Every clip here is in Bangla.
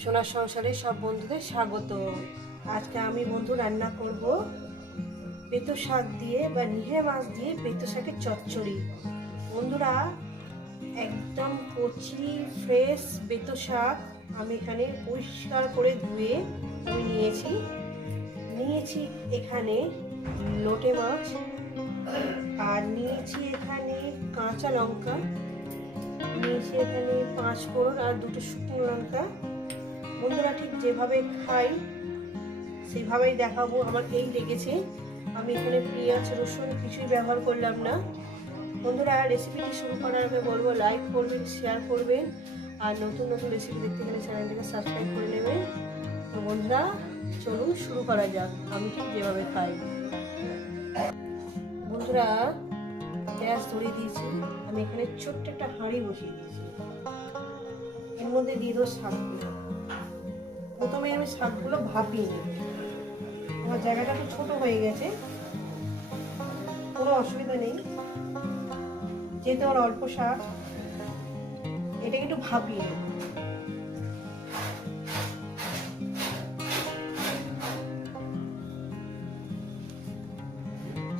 সোনার সংসারে সব বন্ধুদের স্বাগত। আজকে আমি বন্ধু রান্না করব পেতো শাক দিয়ে বা নিহে মাছ দিয়ে পেতো শাকের চচ্চড়ি। বন্ধুরা, একদম কচি, ফ্রেশ বেতো শাক আমি এখানে পরিষ্কার করে ধুয়ে আমি নিয়েছি। নিয়েছি এখানে লোটে মাছ আর নিয়েছি এখানে কাঁচা লঙ্কা। নিয়েছি এখানে পাঁচ ফোড়ন আর দুটো শুকনো লঙ্কা। যেভাবে খাই, সেভাবেই দেখাবো। আমার এই লেগেছে। আমি এখানে পেঁয়াজ, রসুন কিছুই ব্যবহার করলাম না। বন্ধুরা রেসিপিটি শুরু করার আগে বলব লাইক করবেন শেয়ার করবেন। আর নতুন নতুন রেসিপি দেখতে গেলে চ্যানেলটিকে সাবস্ক্রাইব করে নেবেন। তো বন্ধুরা, চলুন শুরু করা যাক। আমি ঠিক যেভাবে খাই। বন্ধুরা গ্যাস ধরিয়ে দিয়েছি। আমি এখানে ছোট্ট একটা হাঁড়ি বসিয়ে দিয়েছি। এর মধ্যে দিয়ে দেবো প্রথমে আমি শাকগুলো ভাপিয়ে আমার জায়গাটা তো ছোট হয়ে গেছে। কোনো অসুবিধা নেই। যেহেতু আমার অল্প শাক, এটাকে একটু ভাপিয়ে নেব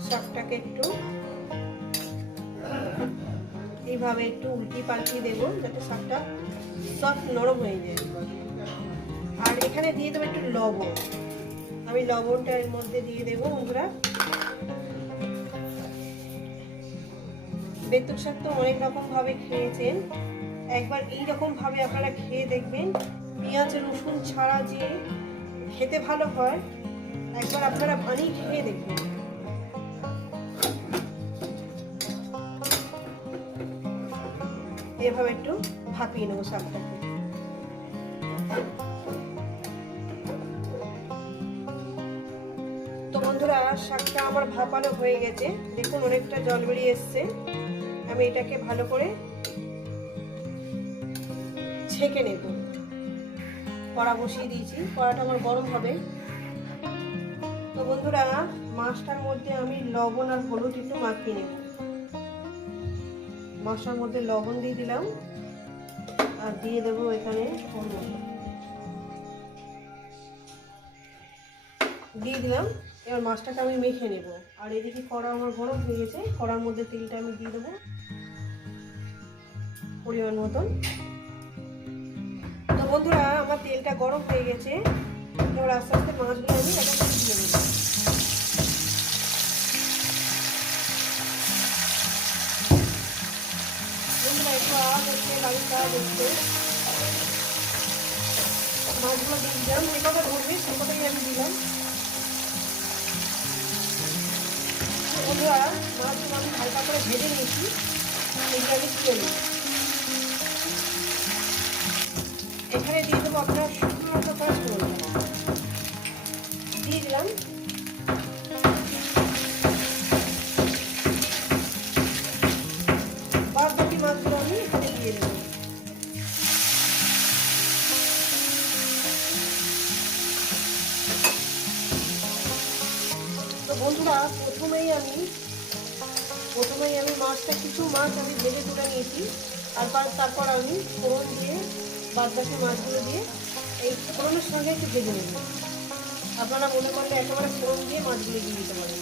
শাকটাকে একটু এইভাবে একটু উল্টি পাল্টিয়ে দেবো, যাতে শাকটা সফট নরম হয়ে যায়। এখানে দিয়ে দেবো একটু লবণ। আমি লবণটা এর মধ্যে দিয়ে দেবো বন্ধুরা বেতুক শাক তো অনেক রকম ভাবে খেয়েছেন। একবার এই রকম ভাবে আপনারা খেয়ে দেখবেন। পেঁয়াজ, রসুন ছাড়া যে খেতে ভালো হয়, একবার আপনারা বানিয়ে খেয়ে দেখবেন। এভাবে একটু ভাপিয়ে নেব শাকটাকে। তো বন্ধুরা, শাকটা আমার ভাপানো হয়ে গেছে। দেখুন, অনেকটা জল বেরিয়ে এসছে। আমি এটাকে ভালো করে ছেঁকে নেব। কড়া বসিয়ে দিয়েছি। কড়াটা আমার গরম হবে। তো বন্ধুরা, মাছটার মধ্যে আমি লবণ আর হলুদ একটু মাখিয়ে নেব। মাছটার মধ্যে লবণ দিয়ে দিলাম। আর দিয়ে দেবো এখানে হলুদ। দিয়ে দিলাম। এবার মাছটাকে আমি মেখে নেব। আর এদিকে কড়া আমার গরম হয়ে গেছে, কড়ার মধ্যে তেলটা আমি দিয়ে দেবো পরিমাণ মতন। তো বন্ধুরা, আমার তেলটা গরম হয়ে গেছে। এবার আস্তে আস্তে মাছগুলো আমি একটা দিয়ে দেবো। হচ্ছে মাছগুলো দিয়ে দিলাম। যে কথা ধরবে, সে কথাই আমি দিলাম। বন্ধুরা মাছগুলো আমি হালকা করে ভেজে নিয়েছি। এইটা আমি তুলে এখানে দিয়ে দেবো আপনার শুকনো করে দিয়ে দিলাম। প্রথমেই আমি প্রথমেই আমি মাছটা, কিছু মাছ আমি ভেজে তুলে নিয়েছি। তারপর তারপর আমি ফোড়ন দিয়ে বাদ বাকি মাছগুলো দিয়ে এই ফোড়নের সঙ্গে একটু ভেজে নেব। আপনারা মনে করলে একেবারে ফোড়ন দিয়ে মাছগুলো দিয়ে দিতে পারেন।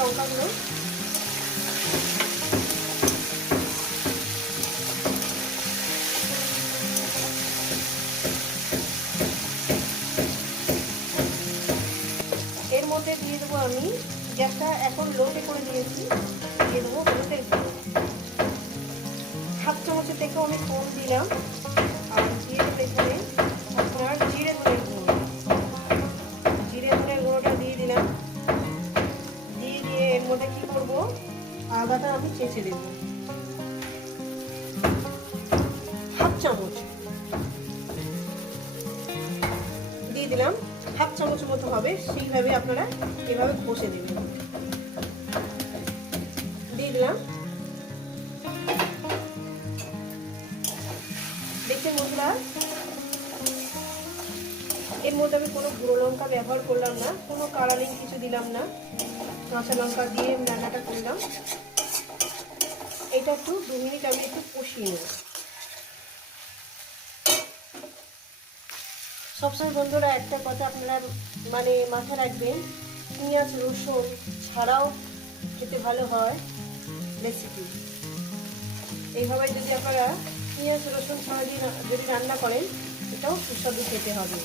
লঙ্কাগুলো এর মধ্যে দিয়ে দেবো আমি গ্যাসটা এখন লোতে করে দিয়েছি। দিয়ে দেবো হলুদের গুঁড়ো। হাফ চামচের থেকেও আমি কম দিলাম। আর দিয়ে দেবো এখানে আদাটা আমি চেঁচে দেব হাফ চামচ। দিয়ে দিলাম, হাফ চামচ মতো হবে, সেইভাবে আপনারা এভাবে ঘষে দেবেন দিয়ে দিলাম। এর মধ্যে আমি কোনো গুঁড়ো লঙ্কা ব্যবহার করলাম না, কোনো কালারিং কিছু দিলাম না। কাঁচা লঙ্কা দিয়ে রান্নাটা করলাম। এটা একটু দু মিনিট আমি একটু কষিয়ে নেব। সবসময় বন্ধুরা একটা কথা আপনারা মানে মাথায় রাখবেন, পেঁয়াজ, রসুন ছাড়াও খেতে ভালো হয় রেসিপি এইভাবে যদি আপনারা পেঁয়াজ, রসুন ছাড়া যদি রান্না করেন, এটাও সুস্বাদু খেতে হবে।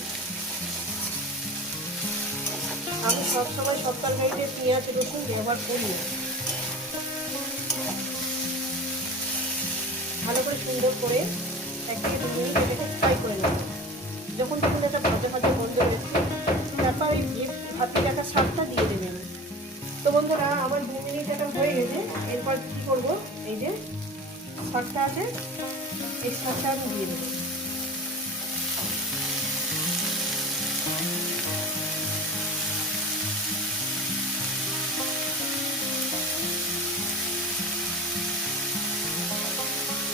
আমি সবসময় সব তরকারিতে পেঁয়াজ, রসুন ব্যবহার করি। ভালো করে সুন্দর করে এক থেকে দু মিনিট এটাকে ফ্রাই করে নেব। যখন দেখুন একটা ভাজা ভাজা বন্ধ হয়েছে তারপর এই ভে- ভাতে একটা শাকটা দিয়ে দেবেন। তো বন্ধুরা, আমার দু মিনিট এটা হয়ে গেছে, এরপর কী করব? এই যে শাকটা আছে, এই শাকটা আমি দিয়ে দেবো।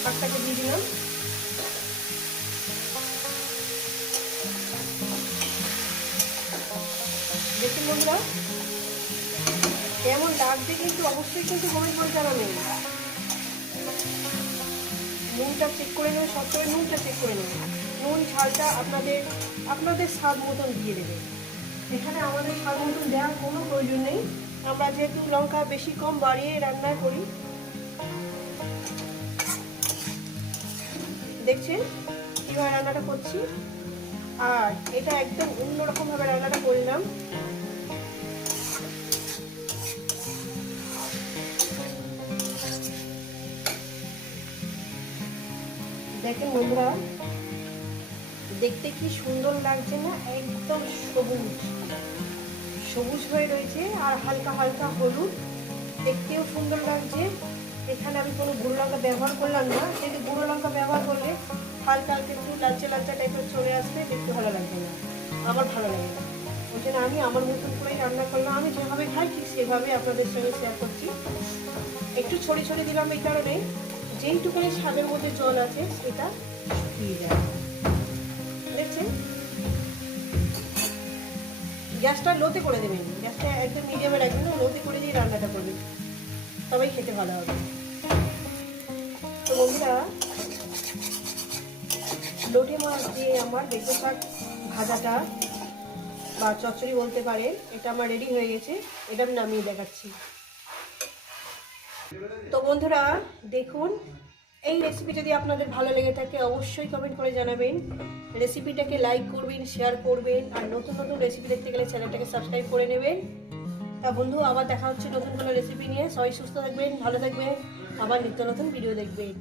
শাকটাকে দিয়ে দিলাম। দেখুন বন্ধুরা, কেমন লাগছে কিন্তু অবশ্যই কিন্তু কমেন্ট করে জানাবেন। নুনটা চেক করে নেবেন, সবসময় নুনটা চেক করে নেবেন। নুন, ঝালটা আপনাদের আপনাদের স্বাদ মতন দিয়ে দেবেন। এখানে আমাদের স্বাদ মতন দেওয়ার কোনো প্রয়োজন নেই। আমরা যেহেতু লঙ্কা বেশি কম বাড়িয়ে রান্না করি দেখছেন? কীভাবে রান্নাটা করছি? আর এটা একদম অন্যরকমভাবে রান্নাটা করলাম। দেখেন বন্ধুরা, দেখতে কি সুন্দর লাগছে না? একদম সবুজ। সবুজ হয়ে রয়েছে আর হালকা হালকা হলুদ। দেখতেও সুন্দর লাগছে। এখানে আমি কোনো গুঁড়ো লঙ্কা ব্যবহার করলাম না। কিন্তু গুঁড়ো লঙ্কা ব্যবহার করলে হালকা হালকা একটু লালচে লালচে টাইপের চলে আসবে, দেখতে ভালো লাগবে না। আমার ভালো লাগে না। ওই জন্য আমি আমার মতন করেই রান্না করলাম। আমি যেভাবে খাই, ঠিক সেভাবে আপনাদের সঙ্গে শেয়ার করছি। একটু ছড়ি ছড়ি দিলাম এই কারণে। যেইটুকুনি স্বাদের মধ্যে জল আছে, সেটা শুকিয়ে যায়। দেখছেন? গ্যাসটা লোতে করে দেবেন। গ্যাসটা একদম মিডিয়ামে রাখবেন লোতে করে দিয়ে রান্নাটা করবেন। তবেই খেতে ভালো হবে। বন্ধুরা, লোটে মাছ দিয়ে আমার বেগুন শাক ভাজাটা বা চচ্চড়ি বলতে পারেন, এটা আমার রেডি হয়ে গেছে, এটা আমি নামিয়ে দেখাচ্ছি। তো বন্ধুরা, দেখুন, এই রেসিপি যদি আপনাদের ভালো লেগে থাকে, অবশ্যই কমেন্ট করে জানাবেন। রেসিপিটাকে লাইক করবেন শেয়ার করবেন, আর নতুন নতুন রেসিপি দেখতে গেলে চ্যানেলটাকে সাবস্ক্রাইব করে নেবেন। তা বন্ধু, আবার দেখা হচ্ছে নতুন কোনো রেসিপি নিয়ে। সবাই সুস্থ থাকবেন, ভালো থাকবেন। আবার নিত্য নতুন ভিডিও দেখবেন